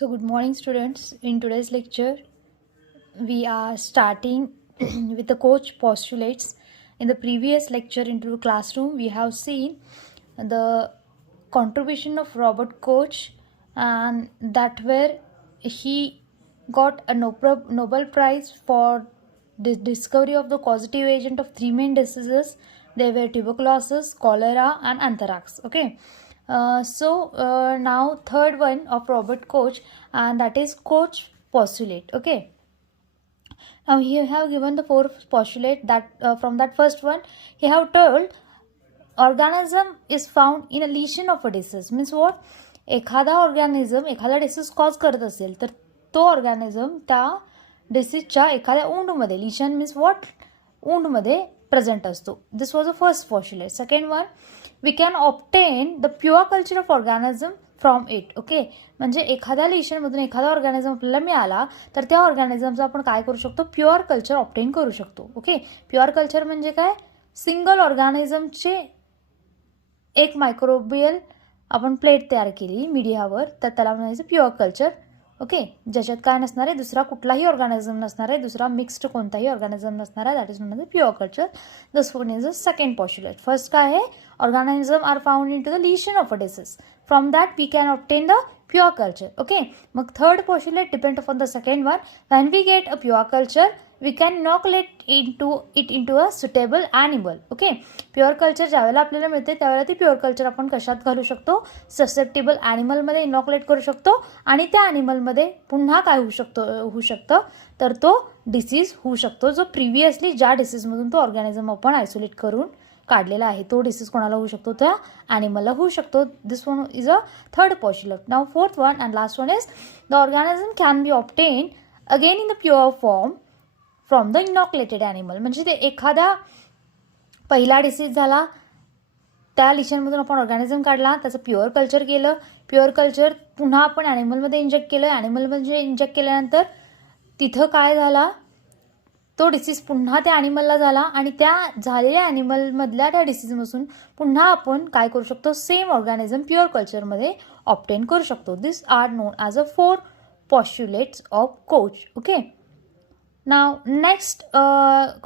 So, good morning, students. In today's lecture, we are starting with the coach postulates. In the previous lecture into the classroom, we have seen the contribution of Robert Koch, and that where he got a Nobel Prize for the discovery of the causative agent of three main diseases. They were tuberculosis, cholera, and anthrax. Okay. Now third one of Robert Koch, and that is Koch postulate. Okay. Now he have given the fourth postulate that from that first one he have told organism is found in a lesion of a disease. Means what? एखादा organism एखादा disease cause करत असेल तर तो organism त्या डिसीजच्या एखाद्या ऊंडमध्ये, लिशन मीन्स वॉट, ऊंडमध्ये प्रेझेंट असतो. This was a first postulate. Second one, we can obtain the pure culture of organism from it. Okay, म्हणजे एखाद्या लिशनमधून एखादा ऑर्गॅनिझम आपल्याला मिळाला तर त्या ऑर्गॅनिझमचं आपण काय करू शकतो, प्युअर कल्चर ऑब्टेन करू शकतो. ओके, प्युअर कल्चर म्हणजे काय, सिंगल ऑर्गॅनिझमचे एक मायक्रोबियल आपण प्लेट तयार केली मीडियावर, तर त्याला म्हणायचं प्युअर कल्चर. ओके, ज्याच्यात काय नसणार आहे, दुसरा कुठलाही ऑर्गॅनिझम नसणार आहे, दुसरा मिक्स्ड कोणताही ऑर्गॅनिझम नसणार आहे. That is not the pure culture. This one is the second postulate. First काय आहे, organism are found in to the lesion of a disease. From that we can obtain the pure culture. Okay, मग third postulate depend upon the second one. When we get a pure culture we can inoculate it into a suitable animal. Okay, pure culture ज्यावेळेला आपल्याला मिळते त्यावेळेला ती pure culture आपण कशात घालू शकतो, ससेप्टेबल ॲनिमलमध्ये इनॉक्युलेट करू शकतो. आणि त्या ॲनिमलमध्ये पुन्हा काय होऊ शकतं तर तो डिसीज होऊ शकतो, जो प्रिव्हियसली ज्या डिसीजमधून तो ऑर्गॅनिझम आपण आयसोलेट करून काढलेला आहे, तो डिसीज कोणाला होऊ शकतो, त्या ॲनिमलला होऊ शकतो. This one is a third postulate. Now fourth one and last one is the organism can be obtain again in the pure form from the inoculated animal. म्हणजे ते एखादा पहिला डिसीज झाला, त्या लिशनमधून आपण ऑर्गॅनिझम काढला, त्याचं प्युअर कल्चर केलं, प्युअर कल्चर पुन्हा आपण ॲनिमलमध्ये इंजेक्ट केलं, ॲनिमलमध्ये इंजेक्ट केल्यानंतर तिथं काय झाला, तो डिसीज पुन्हा त्या ॲनिमलला झाला आणि त्या झालेल्या ॲनिमलमधल्या त्या डिसीजपासून पुन्हा आपण काय करू शकतो, सेम ऑर्गॅनिझम प्युअर कल्चरमध्ये ऑब्टेन करू शकतो. This are known as a 4 postulates of Koch. Okay. Now next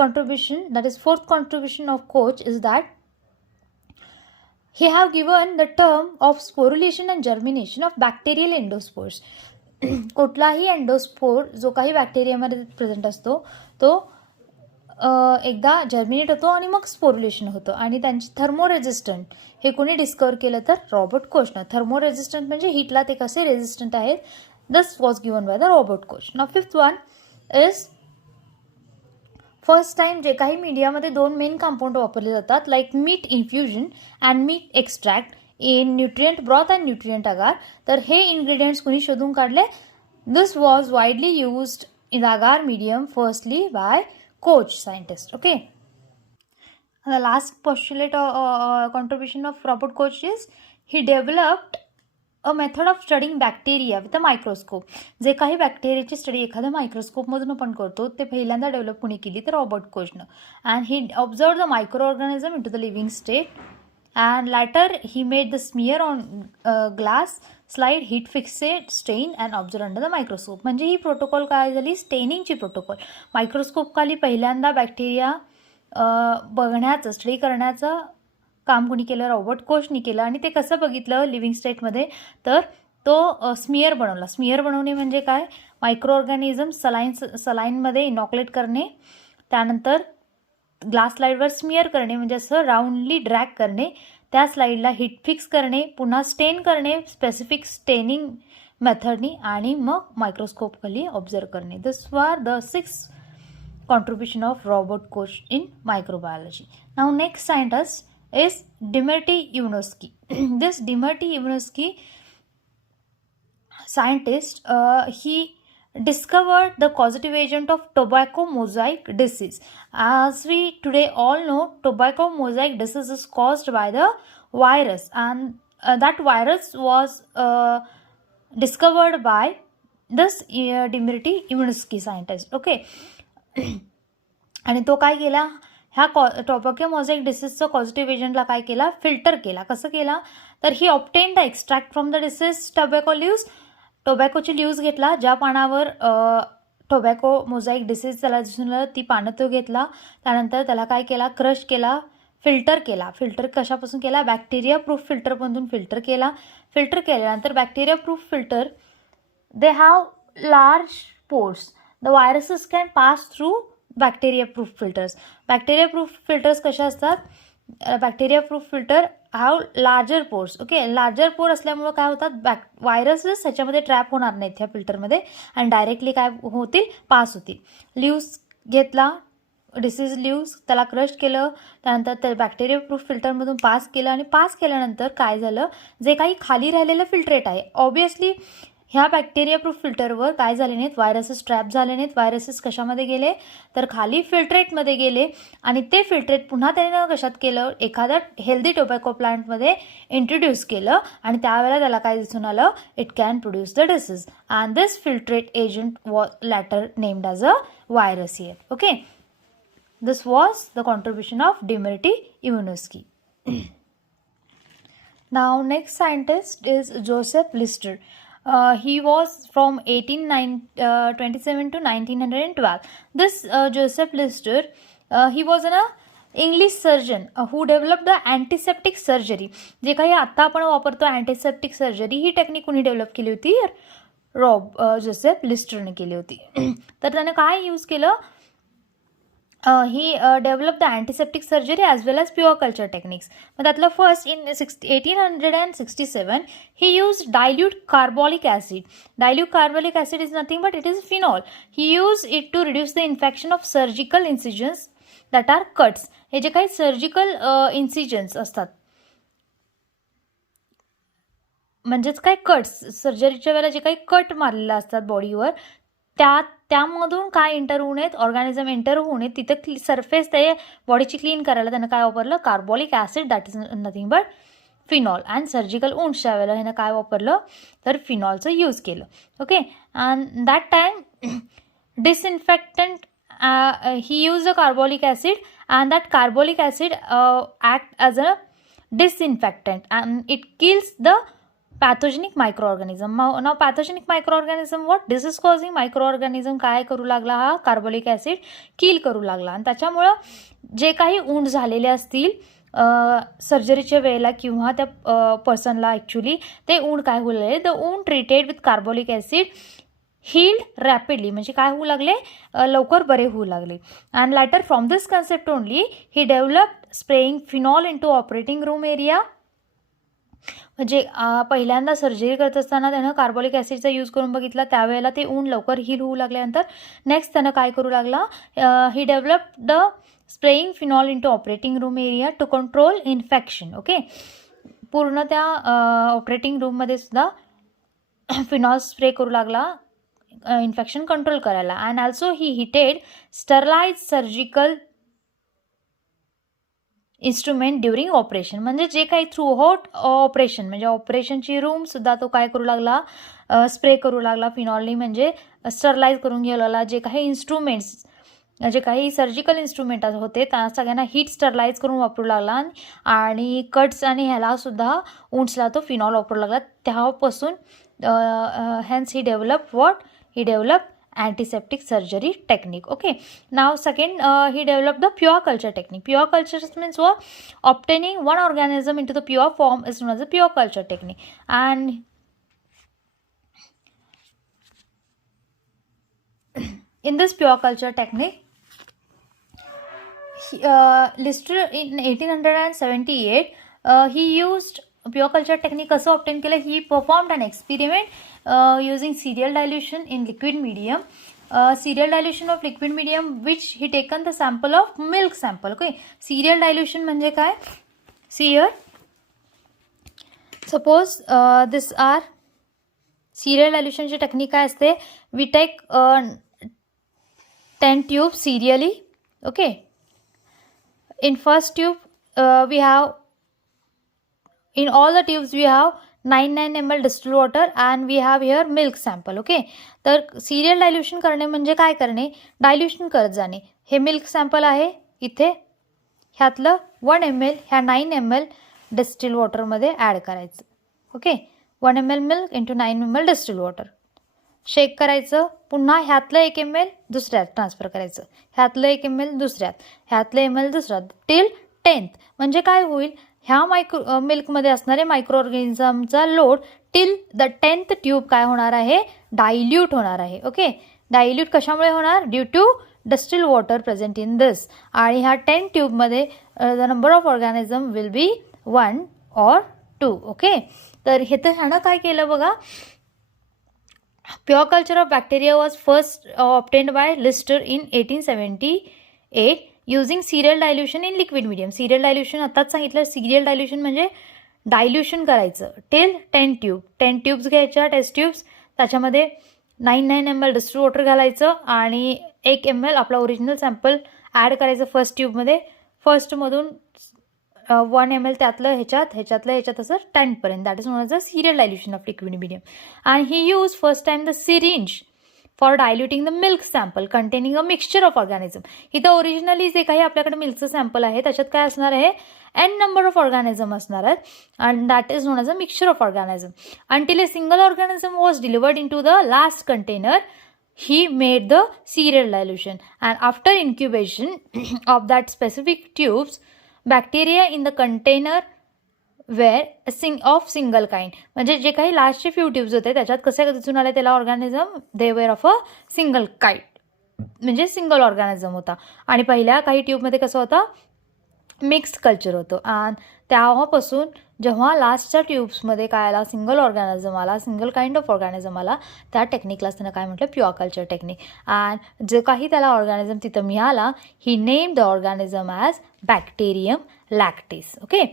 contribution, that is fourth contribution of Koch, is that he have given the term of sporulation and germination of bacterial endospores. कुठलाही endospore जो काही बॅक्टेरियामध्ये present असतो तो एकदा germinate होतो आणि मग sporulation होतं. आणि त्यांचे थर्मो रेझिस्टंट हे कोणी डिस्कवर केलं तर रॉबर्ट कोचनं. थर्मो रेझिस्टंट म्हणजे हीटला ते कसे रेझिस्टंट आहेत. This was given by the Robert Koch. Now fifth one is first time जे काही मीडियामध्ये 2 मेन कंपाऊंड वापरले जातात, like meat infusion and meat extract in nutrient broth and nutrient agar, तर हे इन्ग्रेडियंट्स कोणी शोधून काढले. This was widely used in agar medium firstly by Koch scientist. Okay, the last postulate contribution of Robert Koch is he developed a method of studying bacteria with a microscope. जे काही बॅक्टेरियाची study एखाद्या मायक्रोस्कोपमधून आपण करतो ते पहिल्यांदा develop कोणी केली तर रॉबर्ट कोचनं. And he observe the micro organism in to the living state and later he made the smear on glass slide heat fixed stain and observe under the microscope. म्हणजे ही प्रोटोकॉल काय झाली, स्टेनिंगची protocol. Microscope खाली पहिल्यांदा bacteria बघण्याचं, study करण्याचं काम कोणी केलं, रॉबर्ट कोचनी केलं. आणि ते कसं बघितलं लिव्हिंग स्टेटमध्ये, तर तो स्मिअर बनवला. स्मिअर बनवणे म्हणजे काय, मायक्रो ऑर्गॅनिझम सलाईनमध्ये इनॉक्युलेट करणे, त्यानंतर ग्लास स्लाईडवर स्मिअर करणे म्हणजे असं राऊंडली ड्रॅग करणे, त्या स्लाईडला हिट फिक्स करणे, पुन्हा स्टेन करणे स्पेसिफिक स्टेनिंग मेथडनी, आणि मग मायक्रोस्कोप खाली ऑब्झर्व करणे. This were the 6 contribution of Robert Koch in microbiology. Now next scientist is Dmitry Ivanovsky. This Dmitry Ivanovsky scientist, he discovered the causative agent of tobacco mosaic disease. As we today all know, tobacco mosaic disease is caused by the virus, and that virus was discovered by this Dmitry Ivanovsky scientist. Okay. आणि तो काय केला, ह्या tobacco मोझॅइक डिसीजचं positive एजंटला काय केला, filter केला. कसं केला तर he obtain the extract from the disease tobacco leaves टोबॅकोची ल्यूज घेतला, ज्या पानावर टोबॅको मोझाईक डिसीज त्याला दिसून आलं ती पानं तो घेतला. त्यानंतर त्याला काय केला, क्रश केला, फिल्टर केला. फिल्टर कशापासून केला, बॅक्टेरिया प्रूफ फिल्टरमधून फिल्टर केला. फिल्टर केल्यानंतर bacteria proof filter they have large pores. The viruses can pass through bacteria proof filters. Bacteria proof filters कशा असतात, bacteria proof filter have larger pores. Okay, larger पोर असल्यामुळं काय होतात, व्हायरसेस ह्याच्यामध्ये ट्रॅप होणार नाहीत ह्या फिल्टरमध्ये आणि डायरेक्टली काय होतील, पास होतील. ल्यूज घेतला, डिसीज ल्यूज, त्याला क्रश केलं, त्यानंतर ते बॅक्टेरिया प्रूफ फिल्टरमधून पास केलं आणि पास केल्यानंतर काय झालं, जे काही खाली राहिलेलं फिल्ट्रेट आहे, ऑब्वियसली ह्या बॅक्टेरिया प्रूफ फिल्टरवर काय झाले नाहीत, व्हायरसेस ट्रॅप झाले नाहीत. व्हायरसेस कशामध्ये गेले, तर खाली फिल्ट्रेटमध्ये गेले आणि ते फिल्ट्रेट पुन्हा त्याने कशात केलं, एखाद्या हेल्दी टोबॅको प्लांटमध्ये इंट्रोड्यूस केलं आणि त्यावेळेला त्याला काय दिसून आलं, it can produce the disease and this filtrate agent was later named as a virus here. Okay, this was the contribution of Dimitri Ivanovsky. Now next scientist is Joseph Lister. He was from 1827 to 1912. This Joseph Lister, he was an English surgeon who developed the antiseptic surgery. जे काही आता आपण वापरतो antiseptic surgery, ही technique कोणी develop केली होती, Joseph लिस्टरने केली होती. तर त्याने काय यूज केलं, he developed the antiseptic surgery as well as pure culture techniques. But त्यातलं first in 1867 he used dilute carbolic acid. Dilute carbolic acid is nothing but it is phenol. He used it to reduce the infection of surgical incisions that are cuts. हे जे काही surgical इन्सिजन्स असतात, म्हणजेच काय cuts, सर्जरीच्या वेळेला जे काही cut मारलेले असतात बॉडीवर, त्यामधून काय एंटर होऊ नयेत, ऑर्गॅनिझम एंटर होऊ नयेत, तिथं सरफेस ते बॉडीची क्लीन करायला त्यानं काय वापरलं, carbolic acid, that is nothing but phenol. And surgical वुंड्सच्या वेळेला ह्यानं काय वापरलं, तर फिनॉलचं यूज केलं. Okay, and that time disinfectant he use the carbolic acid and that carbolic acid act as a disinfectant and it kills the pathogenic microorganism. Now pathogenic microorganism, what disease causing microorganism काय करू लागला, हा carbolic acid किल करू लागला आणि त्याच्यामुळं जे काही वुंड झालेले असतील सर्जरीच्या वेळेला किंवा त्या पर्सनला ॲक्च्युली ते वुंड काय होऊ लागले, the wound treated with carbolic acid healed rapidly, म्हणजे काय होऊ लागले, लवकर बरे होऊ लागले. And later from this concept only he developed spraying phenol in to operating room area. म्हणजे पहिल्यांदा सर्जरी करत असताना त्यानं कार्बोलिक ॲसिडचा यूज करून बघितला, त्यावेळेला ते ऊन लवकर हील होऊ लागल्यानंतर नेक्स्ट त्यानं काय करू लागला, he develop the spraying phenol in to operating room area to control infection. Okay, पूर्ण त्या ऑपरेटिंग रूममध्ये सुद्धा फिनॉल स्प्रे करू लागला इन्फेक्शन कंट्रोल करायला. And also he heated sterilize surgical instrument during operation. म्हणजे जे काही थ्रू आउट ऑपरेशन, म्हणजे ऑपरेशनची रूमसुद्धा तो काय करू लागला, स्प्रे करू लागला फिनॉलनी, म्हणजे स्टरलाइज करून घ्यायला लागला. जे काही इन्स्ट्रुमेंट्स, जे काही सर्जिकल इन्स्ट्रुमेंट होते त्या सगळ्यांना हीट स्टरलाइज करून वापरू लागला आणि कट्स आणि ह्यालासुद्धा वुंड्सला तो फिनॉल वापरू लागला. तेव्हापासून hence he developed what? He developed antiseptic surgery technique. Okay, now second he developed the pure culture technique. Pure culture means what? Obtaining one organism into the pure form is known as a pure culture technique. And in this pure culture technique, Lister in 1878 he used pure culture technique कसं obtain केलं, he performed an experiment using serial dilution in liquid medium. Serial dilution of liquid medium which he taken the sample of milk sample. Okay, serial dilution म्हणजे काय, see here, suppose this are serial dilution ची technique काय असते, we take 10 tubes serially. Okay, in first tube we have, in all the tubes we have 9 ml distilled water and we have here milk sample. Okay, तर serial dilution करणे म्हणजे काय करणे, dilution करत जाणे. हे मिल्क सॅम्पल आहे इथे, ह्यातलं 1 ml ह्या 9 ml डिस्टिल वॉटरमध्ये ॲड करायचं. Okay, 1 ml milk into 9 ml distil water. Shake करायचं, पुन्हा ह्यातलं 1 ml दुसऱ्यात ट्रान्सफर करायचं, ह्यातलं 1 ml दुसऱ्यात, ह्यातलं ml दुसऱ्यात, टिल 10th. म्हणजे काय होईल, ह्या मिल्कमध्ये असणारे मायक्रो ऑर्गॅनिझमचा load till the 10th tube काय होणार आहे, डायल्यूट होणार आहे. ओके, डायल्यूट कशामुळे होणार, due to distil water present in this. आणि ह्या 10 ट्यूबमध्ये the number of organism will be 1 or 2. Okay, तर हे तर ह्यानं काय केलं बघा, pure culture of bacteria was first obtained by Lister in 1878 using serial dilution in liquid medium. Serial dilution आत्ताच सांगितलं, सिरियल डायल्युशन म्हणजे डायल्युशन करायचं टिल 10 ट्यूब. 10 ट्यूब्स घ्यायच्या, टेस्ट ट्यूब्स, त्याच्यामध्ये 9 ml डिस्टिल वॉटर घालायचं आणि 1 ml आपला ओरिजिनल सॅम्पल ॲड करायचं फर्स्ट ट्यूबमध्ये. फर्स्टमधून 1 ml त्यातलं ह्याच्यातलं असं 10पर्यंत. That is known as a serial dilution of liquid medium. And he use first time the syringe for diluting the milk sample containing a mixture of organism. इथं originally जे काही आपल्याकडे मिल्कचं सॅम्पल आहे त्याच्यात काय असणार आहे, n नंबर ऑफ ऑर्गॅनिझम असणार आहेत, and that is known as a mixture of organism. Until a single organism was delivered in to the last container, he made the serial dilution, and after incubation of that specific tubes, bacteria in the container were of single kind. म्हणजे जे काही लास्टचे few tubes होते त्याच्यात कसे दिसून आले त्याला organism, they were of a single kind, म्हणजे सिंगल ऑर्गॅनिझम होता. आणि पहिल्या काही ट्यूबमध्ये कसं होतं, मिक्स्ड कल्चर होतं. आणि तेव्हापासून जेव्हा लास्टच्या ट्यूब्समध्ये काय आला, सिंगल ऑर्गॅनिझम आला, सिंगल काइंड ऑफ ऑर्गॅनिझम आला, त्या टेक्निकला त्यांना काय म्हटलं, प्युअर कल्चर टेक्निक. अँड जे काही त्याला ऑर्गॅनिझम तिथं मिळाला, he name the organism as bacterium lactis. Okay,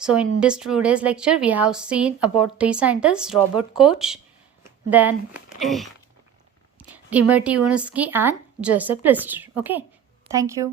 so in this today's lecture we have seen about 3 scientist, Robert Koch, then Dmitri Ivanovsky and Joseph Lister. Okay, thank you.